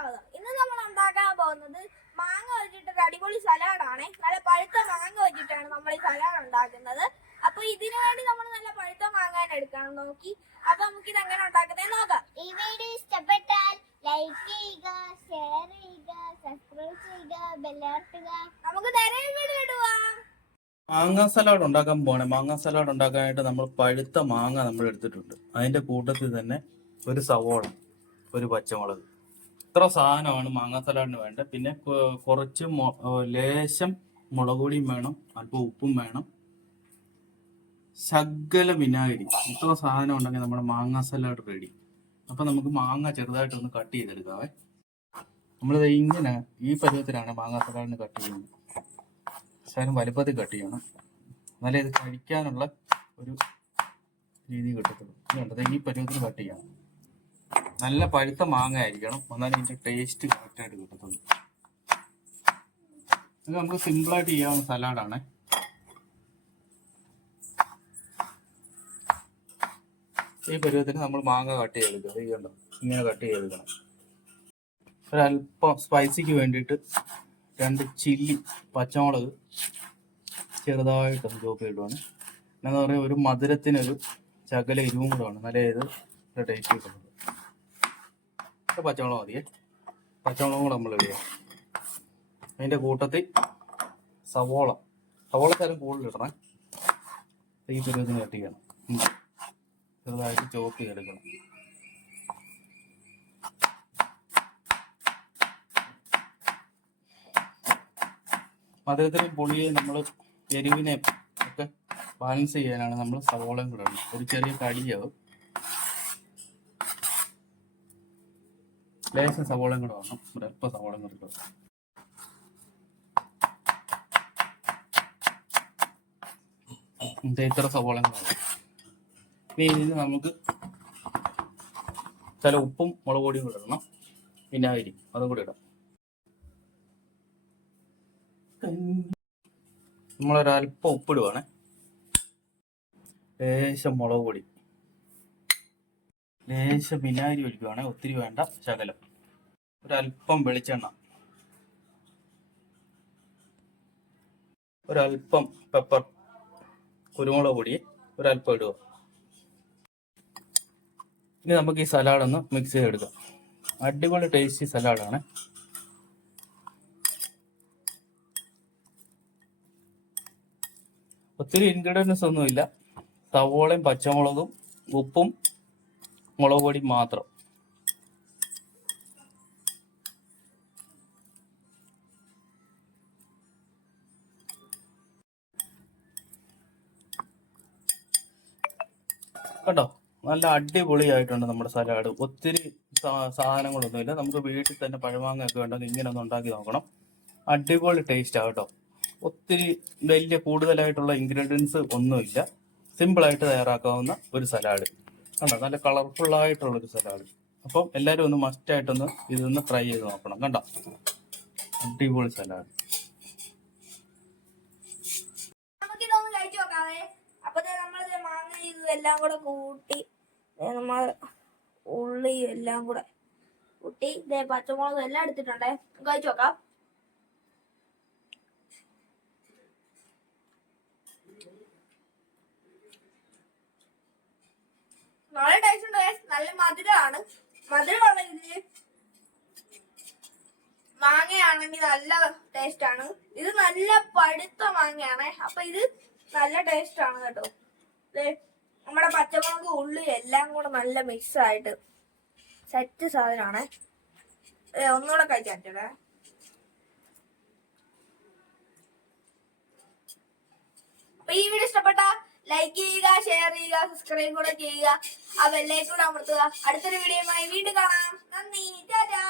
സ്വാഗതം. ഇന്ന് നമ്മൾ ഉണ്ടാക്കാൻ പോകുന്നത് മാങ്ങ വെച്ചിട്ടൊരു അടിപൊളി സലാഡാണ്. നല്ല പഴുത്ത മാങ്ങ വെച്ചിട്ടാണ് നമ്മൾ ഈ സലാഡ് ഉണ്ടാക്കുന്നത്. അപ്പൊ ഇതിനു വേണ്ടി നമ്മൾ നല്ല പഴുത്ത മാങ്ങ എടുക്കണം നോക്കി. അപ്പൊ നമുക്ക് ഇത് എങ്ങനെ ഉണ്ടാക്കുന്നത് നോക്കാം. ഈ വീഡിയോ ഇഷ്ടപ്പെട്ടാൽ ലൈക്ക് ചെയ്യുക, ഷെയർ ചെയ്യുക, സബ്സ്ക്രൈബ് ചെയ്യുക, ബെല്ലൈക്കൺ. നമുക്ക് നേരെ വീഡിയോയിലോട്ട് പോവാം. മാങ്ങ സലാഡ് ഉണ്ടാക്കാൻ പോകണേ. മാങ്ങ സലാഡ് ഉണ്ടാക്കാനായിട്ട് നമ്മൾ പഴുത്ത മാങ്ങ നമ്മൾ എടുത്തിട്ടുണ്ട്. അതിന്റെ കൂട്ടത്തിൽ തന്നെ ഒരു സവോള, ഒരു പച്ചമുളക്, ഇത്ര സാധനമാണ് മാങ്ങ സലാഡിന് വേണ്ടത്. പിന്നെ കുറച്ച് ലേശം മുളക് പൊടിയും വേണം, അല്പം ഉപ്പും വേണം, ശകല വിനാഗിരി. ഇത്ര സാധനം ഉണ്ടെങ്കിൽ നമ്മുടെ മാങ്ങ സലാഡ് റെഡി. അപ്പൊ നമുക്ക് മാങ്ങ ചെറുതായിട്ടൊന്ന് കട്ട് ചെയ്തെടുക്കാവേ. നമ്മളിത് ഇങ്ങനെ ഈ പരുവത്തിലാണ് മാങ്ങ സലാഡിന് കട്ട് ചെയ്യുന്നത്. ശകലം വലുപ്പത്തിൽ കട്ട് ചെയ്യണം, എന്നാലേ ഇത് കഴിക്കാനുള്ള ഒരു രീതി കിട്ടത്തുള്ളൂ. ഈ പരുവത്തിൽ കട്ട് ചെയ്യണം. നല്ല പഴുത്ത മാങ്ങ ആയിരിക്കണം, എന്നാലും ഇതിന്റെ ടേസ്റ്റ് കറക്റ്റായിട്ട് കിട്ടത്തുള്ളൂ. ഇത് നമുക്ക് സിമ്പിളായിട്ട് ചെയ്യാവുന്ന സലാഡാണ്. ഈ പരുവത്തിന് നമ്മൾ മാങ്ങ കട്ട് ചെയ്തെടുക്കുക. ഇത് കണ്ടോ, ഇങ്ങനെ കട്ട് ചെയ്തെടുക്കണം. ഒരല്പം സ്പൈസിക്ക് വേണ്ടിയിട്ട് 2 ചില്ലി പച്ചമുളക് ചെറുതായിട്ടൊന്ന് ചോപ്പ് ചെയ്തിടുവാണ്. എന്താ പറയുക, ഒരു മധുരത്തിനൊരു ശകല എരിവും കൂടെ വേണം, നല്ല ഇത് ടേസ്റ്റ് കിട്ടുന്നത്. പച്ചമുളക് മതിയേ, പച്ചമുളകും കൂടെ നമ്മൾ ഇടുക. അതിൻ്റെ കൂട്ടത്തിൽ സവോള തരം കൂടുതലിടണം. ഈ പരുവത്തിന് കട്ട് ചെയ്യണം, ചെറുതായിട്ട് ചോപ്പ് ചെയ്തെടുക്കണം. മധുരത്തിനും പുളിയും നമ്മൾ എരിവിനെ ഒക്കെ ബാലൻസ് ചെയ്യാനാണ് നമ്മൾ സവോളയും കൂടെ ഇടുന്നത്. ഒരു ചെറിയ കടിയാവും, ലേശം സവോളയും കൂടെ വേണം, ഒരല്പം സവോളയും കൂടെ ഇടുക. ഇത്ര സവോളയും കൂടെ വേണം. ഇനി ഇതിന് നമുക്ക് ചില ഉപ്പും മുളക് പൊടിയും കൂടെ ഇടണം, വിനാഗിരി അതും കൂടെ ഇടാം. നമ്മളൊരല്പം ഉപ്പിടുവാണേ, ലേശം മുളക് പൊടി, ലേശം വിനാഗിരി ഒഴിക്കുവാണേ, ഒത്തിരി വേണ്ട, ശകലം. ഒരല്പം വെളിച്ചെണ്ണ, ഒരല്പം പെപ്പർ, കുരുമുളക് പൊടി ഒരല്പം ഇടുക. ഇനി നമുക്ക് ഈ സലാഡൊന്ന് മിക്സ് ചെയ്തെടുക്കാം. അടിപൊളി ടേസ്റ്റി സലാഡാണ്. ഒത്തിരി ഇൻഗ്രീഡിയൻസ് ഒന്നുമില്ല, സവോളയും പച്ചമുളകും ഉപ്പും മുളക് പൊടി മാത്രം. കേട്ടോ, നല്ല അടിപൊളിയായിട്ടുണ്ട് നമ്മുടെ സലാഡ്. ഒത്തിരി സാധനങ്ങളൊന്നുമില്ല, നമുക്ക് വീട്ടിൽ തന്നെ പഴമാങ്ങയൊക്കെ ഉണ്ടെങ്കിൽ ഇങ്ങനെ ഒന്ന് ഉണ്ടാക്കി നോക്കണം. അടിപൊളി ടേസ്റ്റാണ് കേട്ടോ. ഒത്തിരി വലിയ കൂടുതലായിട്ടുള്ള ഇൻഗ്രീഡിയൻസ് ഒന്നുമില്ല, സിമ്പിളായിട്ട് തയ്യാറാക്കാവുന്ന ഒരു സലാഡ് കണ്ടോ. നല്ല കളർഫുള്ളായിട്ടുള്ളൊരു സലാഡ്. അപ്പം എല്ലാവരും ഒന്ന് മസ്റ്റായിട്ടൊന്ന് ഇതൊന്ന് ട്രൈ ചെയ്ത് നോക്കണം. കണ്ടോ, അടിപൊളി സലാഡ്. നമുക്കിതൊന്ന് കഴിച്ചു നോക്കാവേ. അപ്പൊ നമ്മൾ മാങ്ങ ഇതെല്ലാം കൂടെ കൂട്ടി, നമ്മൾ ഉള്ളി എല്ലാം കൂടെ കൂട്ടി, ഇതേ പച്ചമുളക് എല്ലാം എടുത്തിട്ടുണ്ടേ. കഴിച്ചു നോക്കാം. നല്ല ടേസ്റ്റ് ഉണ്ട്, നല്ല മധുരമാണ്. മധുരമുള്ള ഇതില് മാങ്ങയാണെങ്കിൽ നല്ല ടേസ്റ്റ് ആണ്. ഇത് നല്ല പഴുത്ത മാങ്ങയാണ്, അപ്പൊ ഇത് നല്ല ടേസ്റ്റ് ആണ് കേട്ടോ. നമ്മുടെ പച്ചമുളക് ഉള്ളി എല്ലാം കൂടെ നല്ല മിക്സ് ആയിട്ട് സെറ്റ് സാധനമാണ്. ഒന്നുകൂടെ കഴിക്കാൻ ചേട്ടാ. അപ്പൊ ഈ വീഡിയോ ഇഷ്ടപ്പെട്ട ലൈക്ക് ചെയ്യുക, ഷെയർ ചെയ്യുക, സബ്സ്ക്രൈബ് കൂടെ ചെയ്യുക, ആ ബെല്ലൈക്കൺ കൂടെ അമർത്തുക. അടുത്തൊരു വീഡിയോയുമായി വീണ്ടും കാണാം. നന്ദി, ടാറ്റാ.